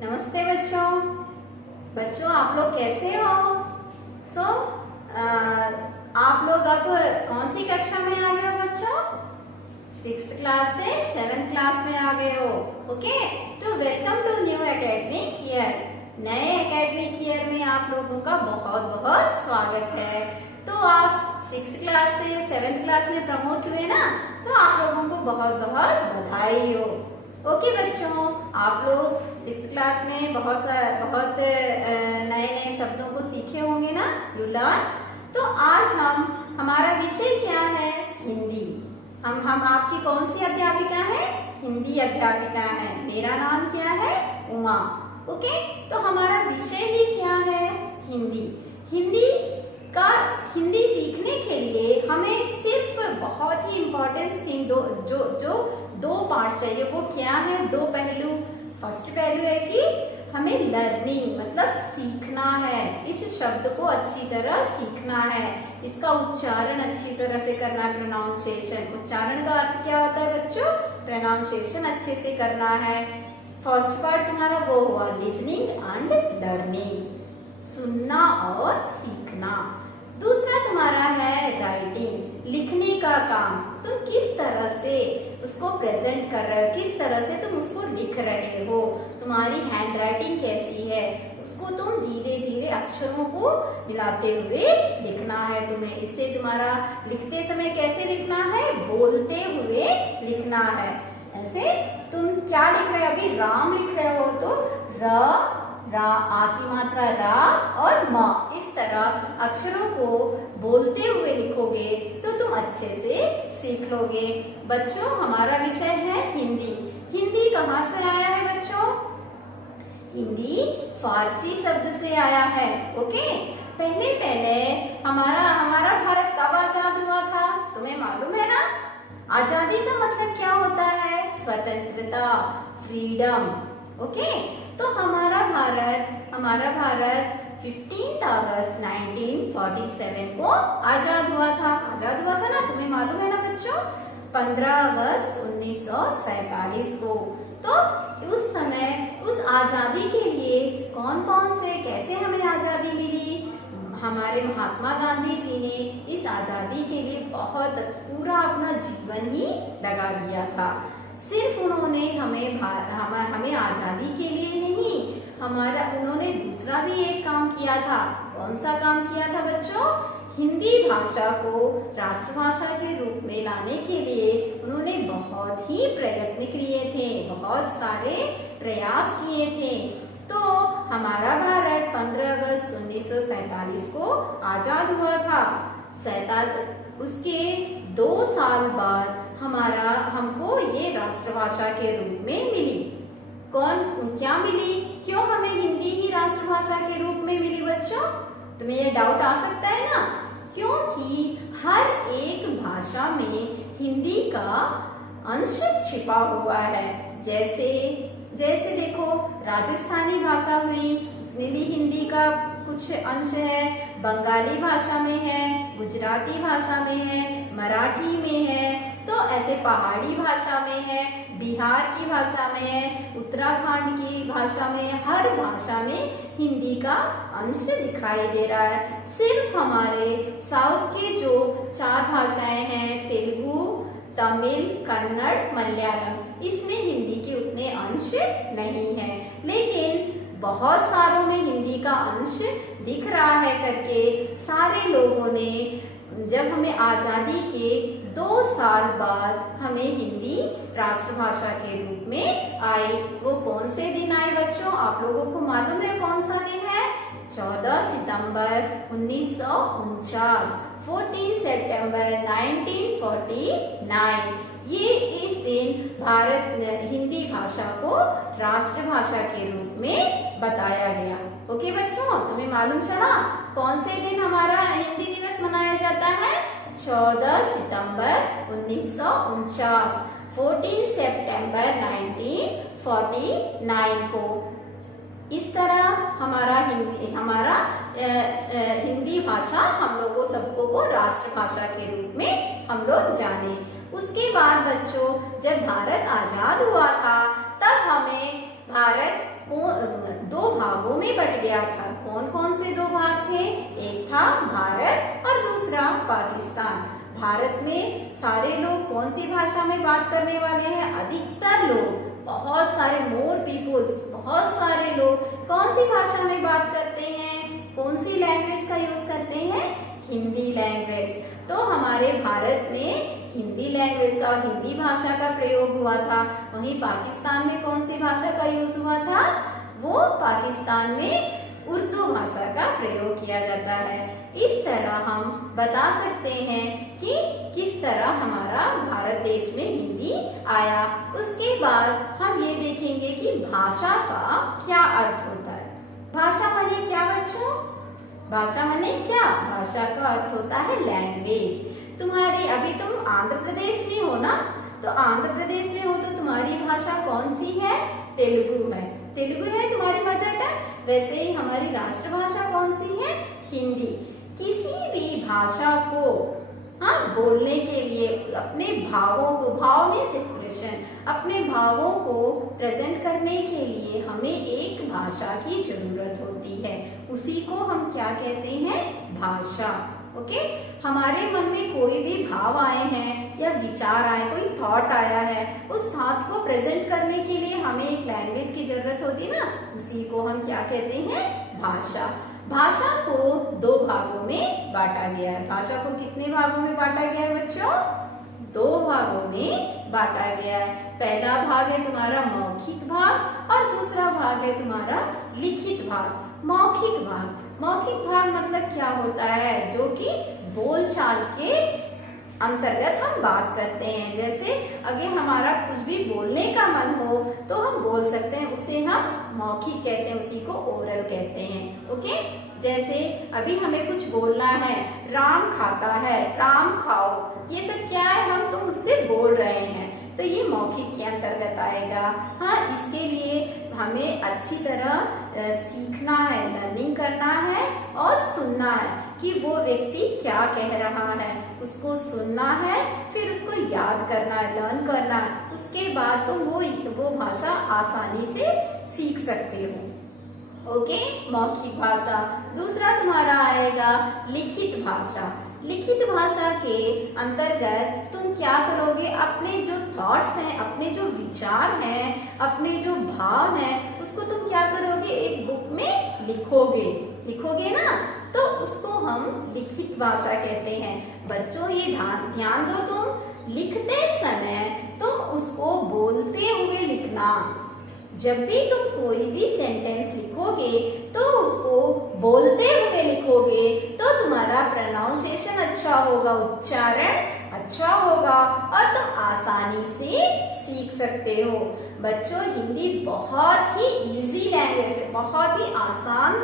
नमस्ते बच्चों। बच्चों आप लोग कैसे हो? सो आप लोग अब कौन सी कक्षा में आ गए हो बच्चों? 6th क्लास से 7th क्लास में आ गए हो। ओके, तो welcome to new academic year. नए एकेडमिक ईयर में आप लोगों का बहुत बहुत स्वागत है। तो आप 6th क्लास से 7th क्लास में प्रमोट हुए ना, तो आप लोगों को बहुत बहुत बधाई हो। ओके बच्चों, आप लोग 6th क्लास में बहुत नए नए शब्दों को सीखे होंगे ना, यू लर्न। तो आज हमारा विषय क्या है? हिंदी। हम आपकी कौन सी अध्यापिका है? हिंदी अध्यापिका है। मेरा नाम क्या है? उमा। ओके, तो हमारा विषय ही क्या है? हिंदी। हिंदी सीखने के लिए हमें सिर्फ बहुत ही इम्पोर्टेंट थिंग दो पार्ट चाहिए। वो क्या है? दो पहलू। फर्स्ट पहलू है कि हमें लर्निंग मतलब सीखना है, इस शब्द को अच्छी तरह सीखना है, इसका उच्चारण अच्छी तरह से करना है, प्रोनाउंसिएशन। उच्चारण का अर्थ क्या होता है बच्चों? प्रोनाउंसिएशन अच्छे से करना है। फर्स्ट पार्ट तुम्हारा वो हुआ लिसनिंग एंड लर्निंग, सुनना और सीखना। दूसरा तुम्हारा है राइटिंग, लिखने का काम। तुम किस तरह से उसको प्रेजेंट कर रहे हो, किस तरह से तुम उसको लिख रहे हो, तुम्हारी हैंड राइटिंग कैसी है, उसको तुम धीरे धीरे अक्षरों को मिलाते हुए लिखना है तुम्हें। इससे तुम्हारा लिखते समय कैसे लिखना है? बोलते हुए लिखना है। ऐसे तुम क्या लिख रहे हो? अभी राम लिख रहे हो तो रा, आ की मात्रा रा और म, इस तरह अक्षरों को बोलते हुए लिखोगे तो तुम अच्छे से सीख लोगे। बच्चों हमारा विषय है हिंदी। हिंदी कहाँ से आया है बच्चों? हिंदी फारसी शब्द से आया है। ओके, पहले हमारा भारत कब आजाद हुआ था? तुम्हें मालूम है ना? आजादी का मतलब क्या होता है? स्वतंत्रता, फ्रीडम। ओके, तो हमारा भारत 15 अगस्त 1947 को आजाद हुआ था। ना, तुम्हें मालूम है ना बच्चों? 15 अगस्त 1947 को। तो उस समय उस आजादी के लिए कौन से कैसे हमें आजादी मिली? हमारे महात्मा गांधी जी ने इस आजादी के लिए बहुत पूरा अपना जीवन ही लगा दिया था। सिर्फ उन्होंने हमें आजादी के लिए नहीं, उन्होंने दूसरा भी एक काम किया था। कौन सा काम किया था बच्चों? हिंदी भाषा को राष्ट्रभाषा के रूप में लाने के लिए उन्होंने बहुत ही प्रयत्न किए थे, बहुत सारे प्रयास किए थे। तो हमारा भारत 15 अगस्त 1947 को आजाद हुआ था। उसके 2 साल बाद हमको ये राष्ट्रभाषा के रूप में मिली। क्या मिली? क्यों हमें हिंदी ही राष्ट्रभाषा के रूप में मिली बच्चों? तुम्हें ये डाउट आ सकता है ना? क्योंकि हर एक भाषा में हिंदी का अंश छिपा हुआ है। जैसे देखो, राजस्थानी भाषा हुई, उसमें भी हिंदी का कुछ अंश है, बंगाली भाषा में है, गुजराती भाषा में है, मराठी में है, तो ऐसे पहाड़ी भाषा में है, बिहार की भाषा में है, उत्तराखंड की भाषा में, हर भाषा में हिंदी का अंश दिखाई दे रहा है। सिर्फ हमारे साउथ के जो 4 भाषाएं हैं, तेलुगु, तमिल, कन्नड़, मलयालम, इसमें हिंदी के उतने अंश नहीं है। लेकिन बहुत सारों में हिंदी का अंश दिख रहा है करके सारे लोगों ने, जब हमें आजादी के 2 साल बाद हमें हिंदी राष्ट्रभाषा के रूप में आई। वो कौन से दिन आए बच्चों? आप लोगों को मालूम है कौन सा दिन है? 14 सितंबर 1949, 14 सितंबर 1949। ये इस दिन हिंदी भाषा को राष्ट्रभाषा के रूप में बताया गया। ओके बच्चों, तुम्हें मालूम चला कौन से दिन हमारा हिंदी दिवस मनाया जाता है? 14 सितंबर 1949, 14 सितंबर 1949 को। इस तरह हमारा हिंदी भाषा हम लोगों सबको को राष्ट्रभाषा के रूप में हम लोग जाने। उसके बाद बच्चों, जब भारत आजाद हुआ था तब हमें भारत को दो भागों में बट गया था। कौन कौन से दो भाग थे? एक था भारत और दूसरा पाकिस्तान। भारत में सारे लोग कौन सी भाषा में बात करने वाले हैं? अधिकतर लोग, बहुत सारे मोर पीपुल्स, बहुत सारे लोग कौन सी भाषा में बात करते हैं? कौन सी लैंग्वेज का यूज करते हैं? हिंदी लैंग्वेज। तो हमारे भारत में हिंदी लैंग्वेज का, हिंदी भाषा का प्रयोग हुआ था। वहीं पाकिस्तान में कौन सी भाषा का यूज हुआ था? वो पाकिस्तान में उर्दू भाषा का प्रयोग किया जाता है। इस तरह हम बता सकते हैं कि किस तरह हमारा भारत देश में हिंदी आया। उसके बाद हम ये देखेंगे कि भाषा का क्या अर्थ होता है। भाषा माने क्या बच्चों? भाषा माने क्या? भाषा का अर्थ होता है लैंग्वेज। तुम्हारी, अभी तुम आंध्र प्रदेश में हो ना, तो आंध्र प्रदेश में हो तो तुम्हारी भाषा कौन सी है? तेलुगु है। तेलुगु है तुम्हारी मदर टंग। वैसे ही हमारी राष्ट्रभाषा कौन सी है? हिंदी। किसी भी भाषा को बोलने के लिए अपने भावों को, भाव में एक्सप्रेशन, अपने भावों को प्रेजेंट करने के लिए हमें एक भाषा की जरूरत होती है। उसी को हम क्या कहते हैं? भाषा। ओके, हमारे मन में कोई भी भाव आए हैं या विचार आए, कोई थॉट आया है, उस थॉट को प्रेजेंट करने के लिए हमें एक लैंग्वेज की जरूरत होती है ना, उसी को हम क्या कहते हैं? भाषा। भाषा को दो भागों में बांटा गया है। भाषा को कितने भागों में बांटा गया है बच्चों? दो भागों में बांटा गया है। पहला भाग है तुम्हारा मौखिक भाग और दूसरा भाग है तुम्हारा लिखित भाग। मौखिक भाग, मौखिक भाग मतलब क्या होता है? जो कि बोलचाल के अंतर्गत हम बात करते हैं। जैसे अगर हमारा कुछ भी बोलने का मन हो तो हम बोल सकते हैं, उसे हम मौखिक कहते हैं, उसी को ओरल कहते हैं। ओके, जैसे अभी हमें कुछ बोलना है, राम खाता है, राम खाओ, ये सब क्या है? हम तुम उससे बोल रहे हैं, तो ये मौखिक के अंतर्गत आएगा। हाँ, इसके लिए हमें अच्छी तरह सीखना है, लर्निंग करना है और सुनना है कि वो व्यक्ति क्या कह रहा है, उसको सुनना है, फिर उसको याद करना है, लर्न करना है। उसके बाद तुम वो भाषा आसानी से सीख सकते हो। ओके, मौखिक भाषा। दूसरा तुम्हारा आएगा लिखित भाषा। लिखित भाषा के अंतर्गत तुम क्या करोगे? अपने जो थॉट्स हैं, अपने जो विचार हैं, अपने जो भाव हैं, उसको तुम क्या करोगे? एक बुक में लिखोगे। लिखोगे ना, तो उसको हम लिखित भाषा कहते हैं। बच्चों ये ध्यान दो, तुम लिखते समय तुम उसको बोलते हुए लिखना। जब भी तुम कोई भी सेंटेंस लिखोगे तो उसको बोलते हुए लिखोगे, तो तुम्हारा प्रोनाउंसिएशन अच्छा होगा, उच्चारण अच्छा होगा और तुम आसानी से सीख सकते हो। बच्चों, हिंदी बहुत ही इजी लैंग्वेज है, बहुत ही आसान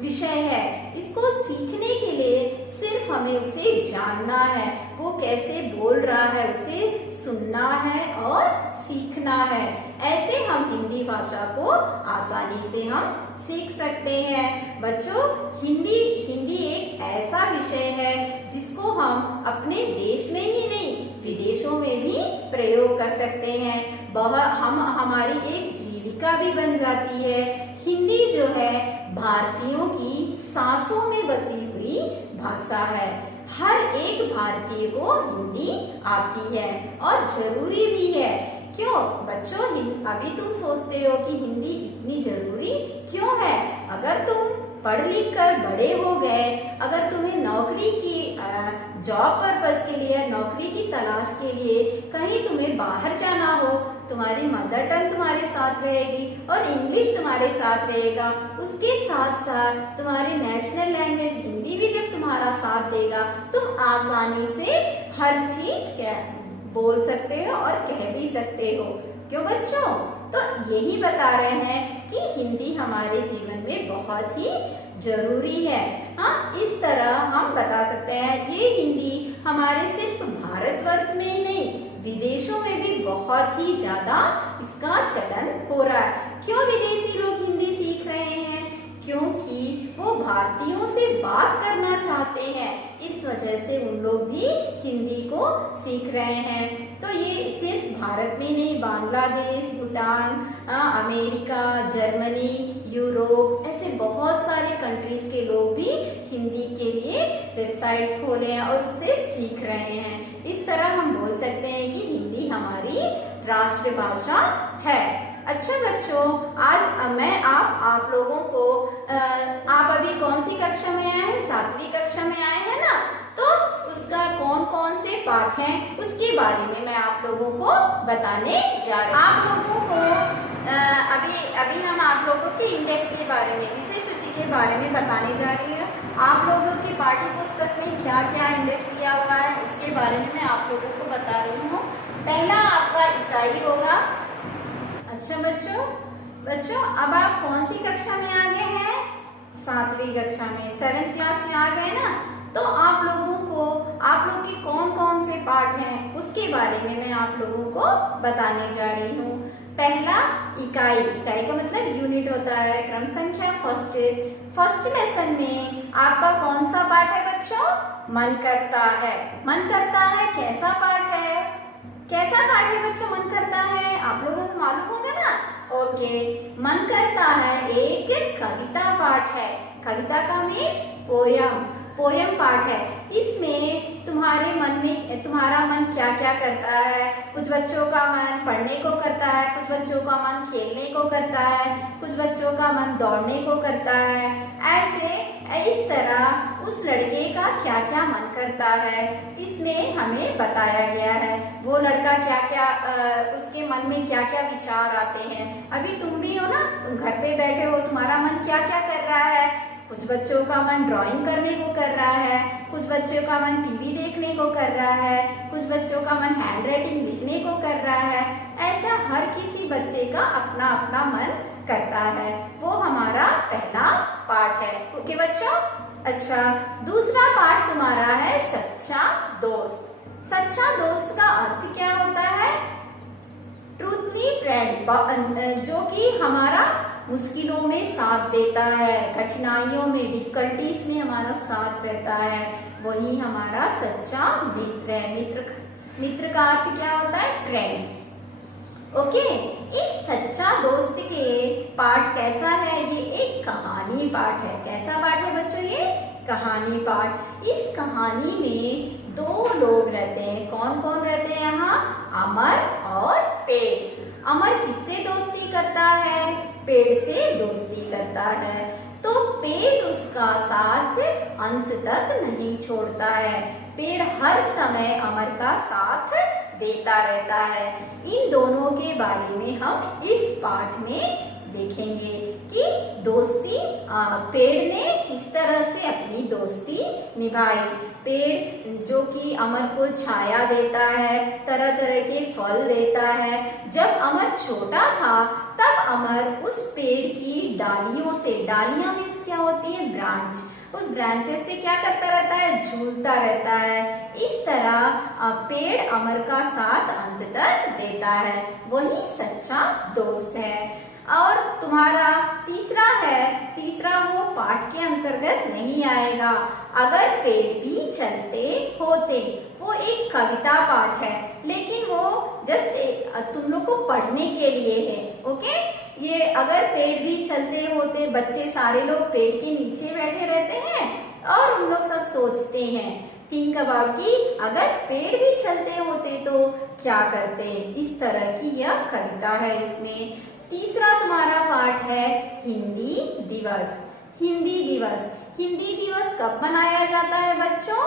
विषय है। इसको सीखने के लिए सिर्फ हमें उसे जानना है, वो कैसे बोल रहा है उसे सुनना है और सीखना है। ऐसे हम हिंदी भाषा को आसानी से हम सीख सकते हैं। बच्चों, हिंदी एक ऐसा विषय है जिसको हम अपने देश में ही नहीं, विदेशों में भी प्रयोग कर सकते हैं। हमारी एक जीविका भी बन जाती है। हिंदी जो है भारतीयों की सांसों में बसी हुई भाषा है। हर एक भारतीय को हिंदी आती है और जरूरी भी है। क्यों बच्चों? अभी तुम सोचते हो कि हिंदी इतनी जरूरी क्यों है? अगर तुम पढ़ लिख कर बड़े हो गए, अगर तुम्हें नौकरी की जॉब पर्पस के लिए, नौकरी की तलाश के लिए कहीं तुम्हें बाहर जाना हो, तुम्हारी मदर टंग तुम्हारे साथ रहेगी और इंग्लिश तुम्हारे साथ रहेगा। उसके साथ साथ तुम्हारी नेशनल लैंग्वेज हिंदी भी जब तुम्हारा साथ देगा, तुम आसानी से हर चीज बोल सकते हो और कह भी सकते हो। क्यों बच्चों? तो यही बता रहे हैं कि हिंदी हमारे जीवन में बहुत ही जरूरी है। हाँ, इस तरह हम बता सकते हैं ये हिंदी हमारे सिर्फ भारतवर्ष में ही नहीं, विदेशों में भी बहुत ही ज्यादा इसका चलन हो रहा है। क्यों विदेशी लोग हिंदी सीख रहे हैं? क्योंकि वो भारतीयों से बात करना चाहते हैं, इस वजह से उन लोग भी हिंदी को सीख रहे हैं। तो ये सिर्फ भारत में नहीं, Bangladesh, Bhutan, America, Germany, Europe, ऐसे बहुत सारे कंट्रीज के लोग भी हिंदी के लिए वेबसाइट्स खोले हैं और उससे सीख रहे हैं। इस तरह हम बोल सकते हैं कि हिंदी हमारी राष्ट्रभाषा है। अच्छा बच्चों, आज मैं आप लोगों को आप अभी कौन सी कक्षा में आए हैं? 7वीं कक्षा में आए हैं ना, तो उसका कौन कौन से पाठ हैं उसके बारे में मैं आप लोगों को बताने जा रही हूँ। आप लोगों को अभी हम आप लोगों के इंडेक्स के बारे में, विषय सूची के बारे में बताने जा रही हूँ। आप लोगों की पाठ्य पुस्तक में क्या क्या इंडेक्स दिया हुआ है उसके बारे में मैं आप लोगों को बता रही हूँ। पहला आपका इकाई होगा। अच्छा बच्चों अब आप कौन सी कक्षा में आ गए हैं? 7वीं कक्षा में, 7th क्लास में आ गए ना। तो आप लोगों को आप लोग के कौन कौन से पाठ हैं उसके बारे में मैं आप लोगों को बताने जा रही हूँ। पहला इकाई का मतलब यूनिट होता है। क्रम संख्या फर्स्ट लेसन में आपका कौन सा पाठ है बच्चों? मन करता है। मन करता है कैसा पाठ है? कैसा पाठ है बच्चों मन करता है? आप लोगों को मालूम होगा ना। ओके, मन करता है एक कविता पाठ है। कविता का मीन्स पोयम पाठ है। इसमें तुम्हारा मन क्या क्या करता है? कुछ बच्चों का मन पढ़ने को करता है, कुछ बच्चों का मन खेलने को करता है, कुछ बच्चों का मन दौड़ने को करता है। इस तरह उस लड़के का क्या क्या मन करता है इसमें हमें बताया गया है। वो लड़का क्या क्या उसके मन में क्या क्या विचार आते हैं। अभी तुम भी हो ना, तुम घर पे बैठे हो, तुम्हारा मन क्या क्या कर रहा है? कुछ बच्चों का मन ड्राइंग करने को कर रहा है, कुछ बच्चों का मन टीवी देखने को कर रहा है, कुछ बच्चों का मन हैंड राइटिंग लिखने को कर रहा है। ऐसा हर किसी बच्चे का अपना अपना मन करता है। वो हमारा पहला पाठ है। ओके बच्चों। अच्छा, दूसरा पाठ तुम्हारा है सच्चा दोस्त। सच्चा दोस्त का अर्थ क्या होता है? ट्रूथली फ्रेंड, जो कि हमारा मुश्किलों में साथ देता है, कठिनाइयों में, डिफिकल्टीज में हमारा साथ रहता है, वही हमारा सच्चा मित्र है। मित्र का अर्थ क्या होता है? फ्रेंड। ओके, इस सच्चा दोस्त के पाठ कैसा है? ये एक कहानी पाठ है। कैसा पाठ है बच्चों? ये कहानी पाठ। इस कहानी में 2 लोग रहते हैं। कौन कौन रहते हैं यहाँ? अमर और पेड़। अमर किससे दोस्ती करता है? पेड़ से दोस्ती करता है। तो पेड़ उसका साथ अंत तक नहीं छोड़ता है। पेड़ हर समय अमर का साथ देता रहता है। इन दोनों के बारे में हम इस पाठ में देखेंगे कि दोस्ती पेड़ ने किस तरह से अपनी दोस्ती निभाई। पेड़ जो कि अमर को छाया देता है, तरह तरह के फल देता है। जब अमर छोटा था तब अमर उस पेड़ की डालियों से, डालियां मीन्स क्या होती है? ब्रांच, उस ब्रांचेस से क्या करता रहता है? झूलता रहता है। इस तरह पेड़ अमर का साथ अंत तक देता है। वही सच्चा दोस्त है। और तुम्हारा तीसरा वो पाठ के अंतर्गत नहीं आएगा। अगर पेड़ भी चलते होते, वो एक कविता पाठ है, लेकिन वो जस्ट तुम लोग को पढ़ने के लिए है। ओके, ये अगर पेड़ भी चलते होते, बच्चे सारे लोग पेड़ के नीचे बैठे रहते हैं और हम लोग सब सोचते हैं, थिंक अबाउट कि अगर पेड़ भी चलते होते तो क्या करते। इस तरह की यह कविता है। इसमें तीसरा तुम्हारा पाठ है हिंदी दिवस। हिंदी दिवस कब मनाया जाता है बच्चों?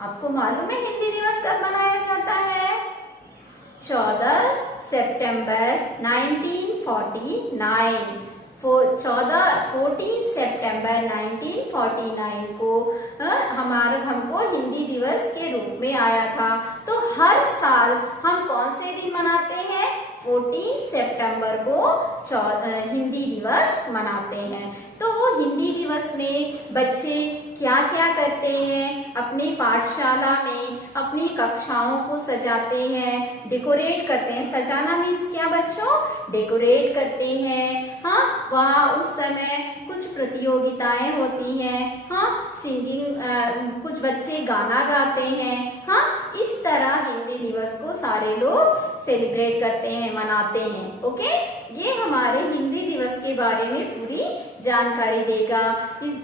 आपको मालूम है हिंदी दिवस कब मनाया जाता है? 14 सितंबर 1949। 14 सितंबर 1949 को हमको हिंदी दिवस के रूप में आया था। तो हर साल हम कौन से दिन मनाते हैं? 14 सितंबर को हिंदी दिवस मनाते हैं। तो वो हिंदी दिवस में बच्चे क्या क्या करते हैं? अपनी पाठशाला में अपनी कक्षाओं को सजाते हैं, डेकोरेट करते हैं। सजाना मीन्स क्या बच्चों? डेकोरेट करते हैं। हाँ, वहाँ उस समय कुछ प्रतियोगिताएं होती हैं। हाँ, सिंगिंग, कुछ बच्चे गाना गाते हैं। हाँ, इस तरह हिंदी दिवस को सारे लोग सेलिब्रेट करते हैं, मनाते हैं। ओके, ये हमारे हिंदी दिवस के बारे में पूरी जानकारी देगा।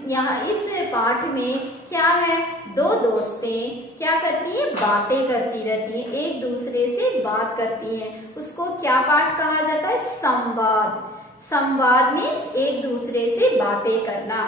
यहाँ इस पाठ में क्या है, दो दोस्तें क्या करती हैं, बातें करती रहती हैं, एक दूसरे से बात करती हैं, उसको क्या पाठ कहा जाता है, संवाद। संवाद मीन्स एक दूसरे से बातें करना।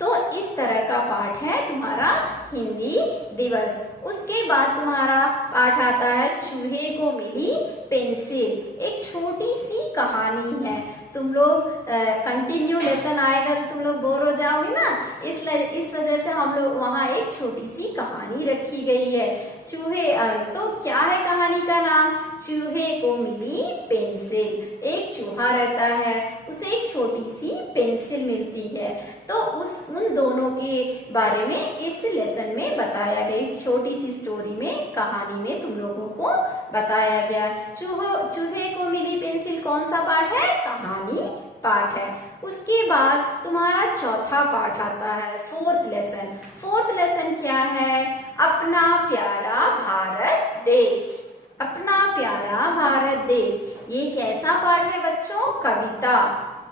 तो इस तरह का पाठ है तुम्हारा हिंदी दिवस। उसके बाद तुम्हारा पाठ आता है चूहे को मिली पेंसिल। एक छोटी सी कहानी है। तुम लोग कंटिन्यू लेसन आएगा तो तुम लोग बोर हो जाओगे ना, इस वजह से हम लोग वहाँ एक छोटी सी कहानी रखी गई है। चूहे, तो क्या है कहानी का नाम, चूहे को मिली पेंसिल। एक चूहा रहता है, उसे एक छोटी सी पेंसिल मिलती है। तो उन दोनों के बारे में इस लेसन में बताया गया, इस छोटी सी स्टोरी में, कहानी में तुम लोगों को बताया गया। चूहे को मिली पेंसिल कौन सा पाठ है, कहानी पाठ है। उसके बाद तुम्हारा चौथा पाठ आता है फोर्थ लेसन। फोर्थ लेसन क्या है, अपना प्यारा भारत देश। अपना प्यारा भारत देश, ये कैसा पाठ है बच्चों, कविता।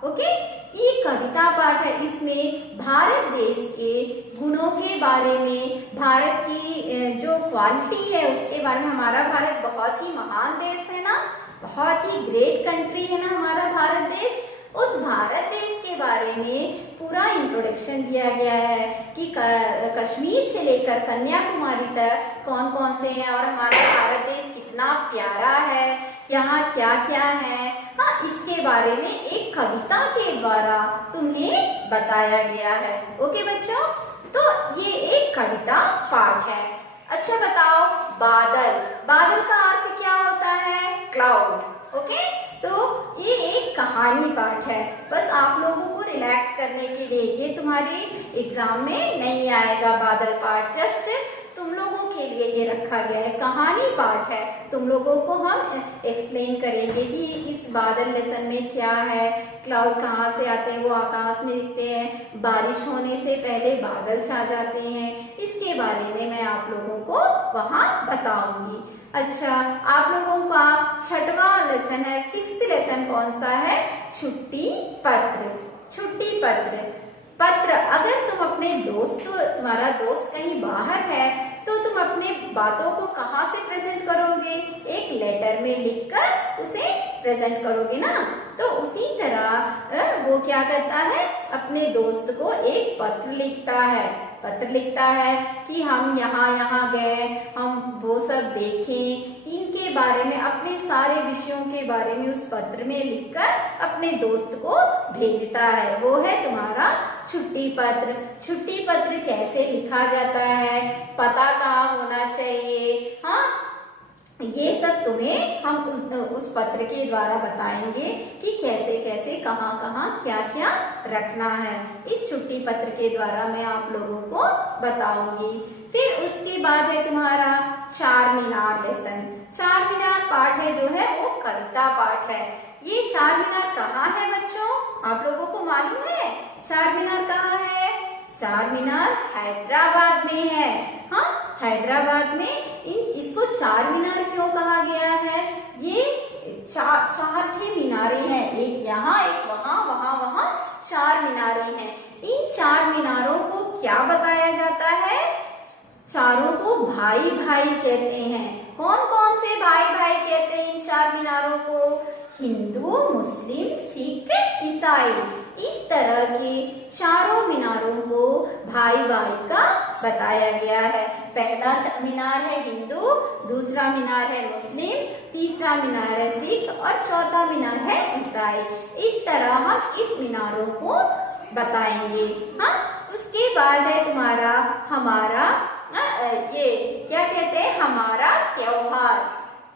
ओके, ये कविता पाठ है। इसमें भारत देश के गुणों के बारे में, भारत की जो क्वालिटी है उसके बारे में, हमारा भारत बहुत ही महान देश है ना, बहुत ही ग्रेट कंट्री है ना हमारा भारत देश। उस भारत देश के बारे में पूरा इंट्रोडक्शन दिया गया है कि कश्मीर से लेकर कन्याकुमारी तक कौन कौन से हैं और हमारा भारत देश कितना प्यारा है, यहाँ क्या क्या है। हाँ, इसके बारे में एक कविता के द्वारा तुम्हें बताया गया है। ओके बच्चों, तो ये एक कविता पाठ है। अच्छा बताओ, बादल, बादल का अर्थ क्या होता है, क्लाउड। ओके, तो ये एक कहानी पाठ है। बस आप लोगों को रिलैक्स करने के लिए, ये तुम्हारे एग्जाम में नहीं आएगा बादल पाठ, जस्ट तुम लोगों के लिए ये रखा गया है, कहानी पाठ है। तुम लोगों को हम एक्सप्लेन करेंगे कि इस बादल लेसन में क्या है, क्लाउड कहाँ से आते हैं, वो आकाश में दिखते हैं, बारिश होने से पहले बादल छा जाते हैं, इसके बारे में मैं आप लोगों को वहाँ बताऊंगी। अच्छा, आप लोगों का छठवां लेसन है, सिक्स्थ लेसन कौन सा है, छुट्टी पत्र। छुट्टी पत्र, पत्र अगर तुम अपने दोस्त, तुम्हारा दोस्त कहीं बाहर है तो तुम अपने बातों को कहाँ से प्रेजेंट करोगे, एक लेटर में लिखकर उसे प्रेजेंट करोगे ना। तो उसी तरह वो क्या करता है, अपने दोस्त को एक पत्र लिखता है। पत्र लिखता है कि हम यहाँ यहाँ गए, हम वो सब देखें, इनके बारे में, अपने सारे विषयों के बारे में उस पत्र में लिखकर अपने दोस्त को भेजता है। वो है तुम्हारा छुट्टी पत्र। छुट्टी पत्र कैसे लिखा जाता है, पता कहाँ होना चाहिए, हाँ, ये सब तुम्हें हम उस पत्र के द्वारा बताएंगे कि कैसे कैसे, कहाँ कहाँ, क्या क्या रखना है। इस छुट्टी पत्र के द्वारा मैं आप लोगों को बताऊंगी। फिर उसके बाद है तुम्हारा चार मीनार लेसन। चार मीनार पाठ है जो है वो कविता पाठ है। ये चार मीनार कहाँ है बच्चों, आप लोगों को मालूम है चार मीनार कहाँ है? चार मीनार हैदराबाद में है। हाँ, हैदराबाद में इसको चार मीनार क्यों कहा गया है? ये चार थे मीनारे हैं, एक यहाँ, एक वहाँ, वहाँ चार मीनारे हैं। इन चार मीनारों को क्या बताया जाता है? चारों को भाई भाई कहते हैं। कौन कौन से भाई भाई कहते हैं इन चार मीनारों को? हिंदू, मुस्लिम, सिख, ईसाई। इस तरह के चारों मीनारों को भाई भाई का बताया गया है। पहला मीनार है हिंदू, दूसरा मीनार है मुस्लिम, तीसरा मीनार है सिख और चौथा मीनार है ईसाई। इस तरह हम इस मीनारों को बताएंगे। हाँ, उसके बाद है तुम्हारा हमारा ये क्या कहते हैं, हमारा त्योहार।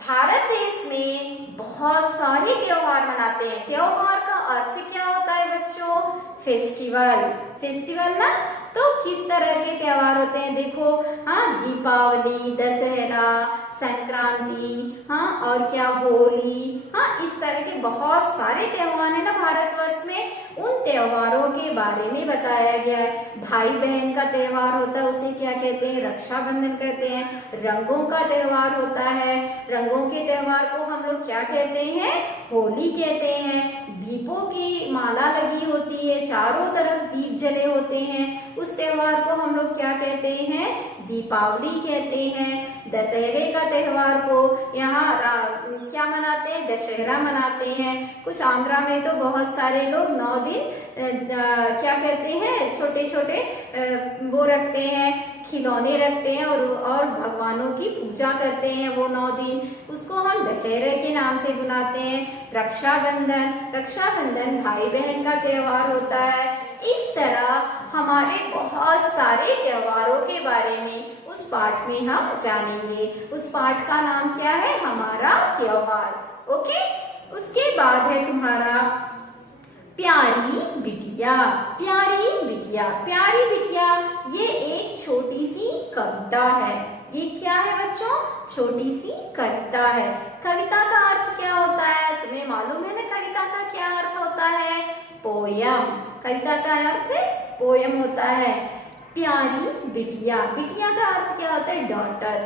भारत देश में बहुत सारे त्योहार मनाते हैं। त्योहार का अर्थ क्या होता है बच्चों? फेस्टिवल। फेस्टिवल ना, तो किस तरह के त्योहार होते हैं देखो, हाँ, दीपावली, दशहरा, संक्रांति, हाँ, और क्या होली, हाँ, इस तरह के बहुत सारे त्योहार है ना भारतवर्ष में। उन त्योहारों के बारे में बताया गया है। भाई बहन का त्योहार होता है, उसे क्या कहते हैं? रक्षाबंधन कहते हैं। रंगों का त्योहार होता है, रंगों के त्योहार को हम लोग क्या कहते हैं? होली कहते हैं। दीपों की माला लगी होती है, चारों तरफ दीप जले होते हैं, उस त्योहार को हम लोग क्या कहते हैं? दीपावली कहते हैं। दशहरे का त्योहार को यहाँ क्या मनाते हैं? दशहरा मनाते हैं। कुछ आंध्रा में तो बहुत सारे लोग 9 दिन क्या कहते हैं? छोटे छोटे वो रखते हैं, खिलौने रखते हैं और भगवानों की पूजा करते हैं वो 9 दिन। उसको हम दशहरे के नाम से बुलाते हैं। रक्षाबंधन भाई बहन का त्योहार होता है। इस तरह हमारे बहुत सारे त्योहारों के बारे में उस पाठ में हम जानेंगे। उस पाठ का नाम क्या है? हमारा त्योहार। ओके, उसके बाद है तुम्हारा प्यारी बिटिया। प्यारी बिटिया, प्यारी बिटिया, ये एक छोटी सी कविता है। ये क्या है बच्चों? छोटी सी कविता है। कविता का अर्थ क्या होता है? तुम्हें मालूम है ना कविता का क्या अर्थ होता है? पोयम। कविता का अर्थ पोयम होता है। प्यारी बिटिया, बिटिया का अर्थ क्या होता है? डॉटर,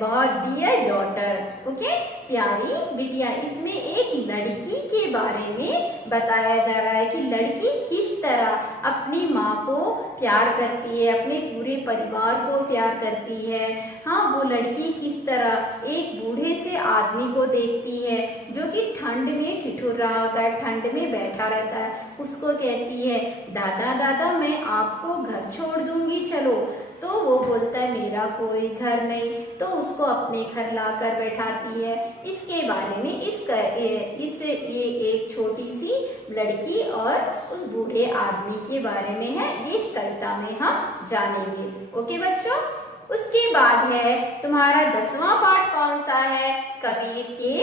बहुत डियर डॉटर। ओके, प्यारी बिटिया, इसमें एक लड़की के बारे में बताया जा रहा है कि लड़की किस तरह अपनी माँ को प्यार करती है, अपने पूरे परिवार को प्यार करती है। हाँ, वो लड़की किस तरह एक बूढ़े से आदमी को देखती है जो कि ठंड में ठिठुर रहा होता है, ठंड में बैठा रहता है। उसको कहती है, दादा दादा मैं आपको घर छोड़ दूंगी, चलो। तो वो बोलता है, मेरा कोई घर नहीं। तो उसको अपने घर लाकर बैठाती है। इसके बारे में ये एक छोटी सी लड़की और उस बूढ़े आदमी के बारे में है, ये इस कविता में हम जानेंगे। ओके बच्चों, उसके बाद है तुम्हारा 10वां पाठ कौन सा है? कबीर के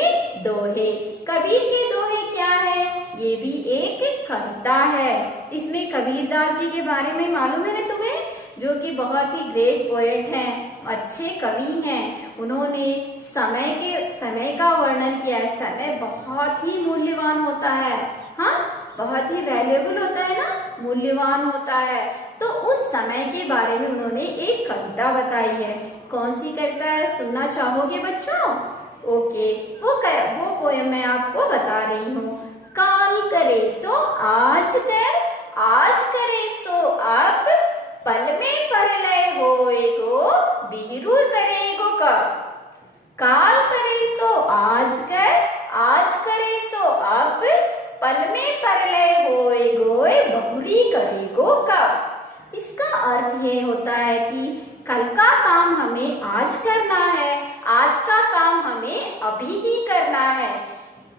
दोहे। कबीर के दोहे क्या है? ये भी एक कविता है। इसमें कबीर दास जी के बारे में मालूम है ना तुम्हें, जो कि बहुत ही ग्रेट पोएट हैं, अच्छे कवि हैं। उन्होंने समय का वर्णन किया है। समय बहुत ही मूल्यवान होता है, हाँ, बहुत ही वैल्यूएबल होता है ना, मूल्यवान होता है। तो उस समय के बारे में उन्होंने एक कविता बताई है। कौन सी कविता है? सुनना चाहोगे बच्चों? ओके, वो पोएम मैं आपको बता रही हूँ। काल करे सो आज कर, आज करे सो अब, पल में परलय होएगो, बिहरू करेगो कब। काल करे सो आज कर, आज करे सो अब, पल में परलय होएगो, बहुरी करेगो कब। इसका अर्थ ये होता है कि कल का काम हमें आज करना है, आज का काम हमें अभी ही करना है।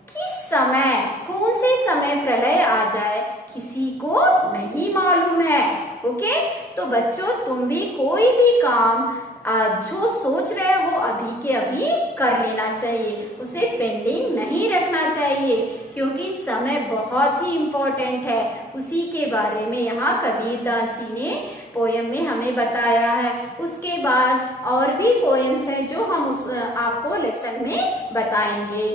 किस समय, कौन से समय प्रलय आ जाए किसी को नहीं मालूम है। ओके, तो बच्चों तुम भी कोई भी काम जो सोच रहे हो वो अभी के अभी कर लेना चाहिए, उसे पेंडिंग नहीं रखना चाहिए, क्योंकि समय बहुत ही इम्पोर्टेंट है। उसी के बारे में यहाँ कबीर दास जी ने पोयम में हमें बताया है। उसके बाद और भी पोएम्स हैं जो हम आपको लेसन में बताएंगे।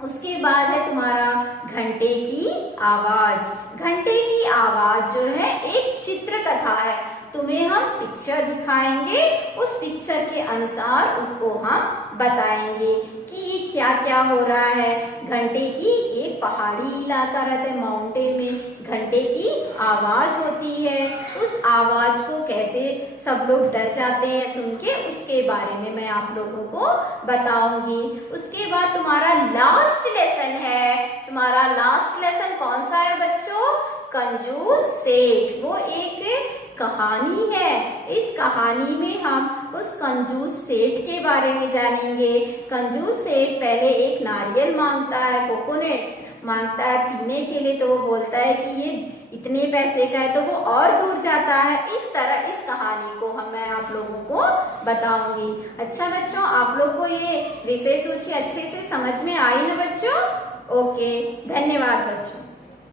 उसके बाद है तुम्हारा घंटे की आवाज। घंटे की आवाज जो है एक चित्र कथा है। तुम्हें हम पिक्चर दिखाएंगे, उस पिक्चर के अनुसार उसको हम बताएंगे कि ये क्या क्या हो रहा है। घंटे की एक पहाड़ी इलाका रहता है, माउंटेन में घंटे की आवाज होती है। उस आवाज को कैसे सब लोग डर जाते हैं सुन के, उसके बारे में मैं आप लोगों को बताऊंगी। उसके बाद तुम्हारा लास्ट लेसन है। तुम्हारा लास्ट लेसन कौन सा है बच्चों? कंजूस सेठ। वो एक कहानी है। इस कहानी में हम उस कंजूस सेठ के बारे में जानेंगे। कंजूस सेठ पहले एक नारियल मांगता है, कोकोनट मांगता है पीने के लिए, तो वो बोलता है कि ये इतने पैसे का है, तो वो और दूर जाता है। इस तरह इस कहानी को मैं आप लोगों को बताऊंगी। अच्छा बच्चों, आप लोग को ये विषय सूची अच्छे से समझ में आई ना बच्चों? ओके, धन्यवाद बच्चों।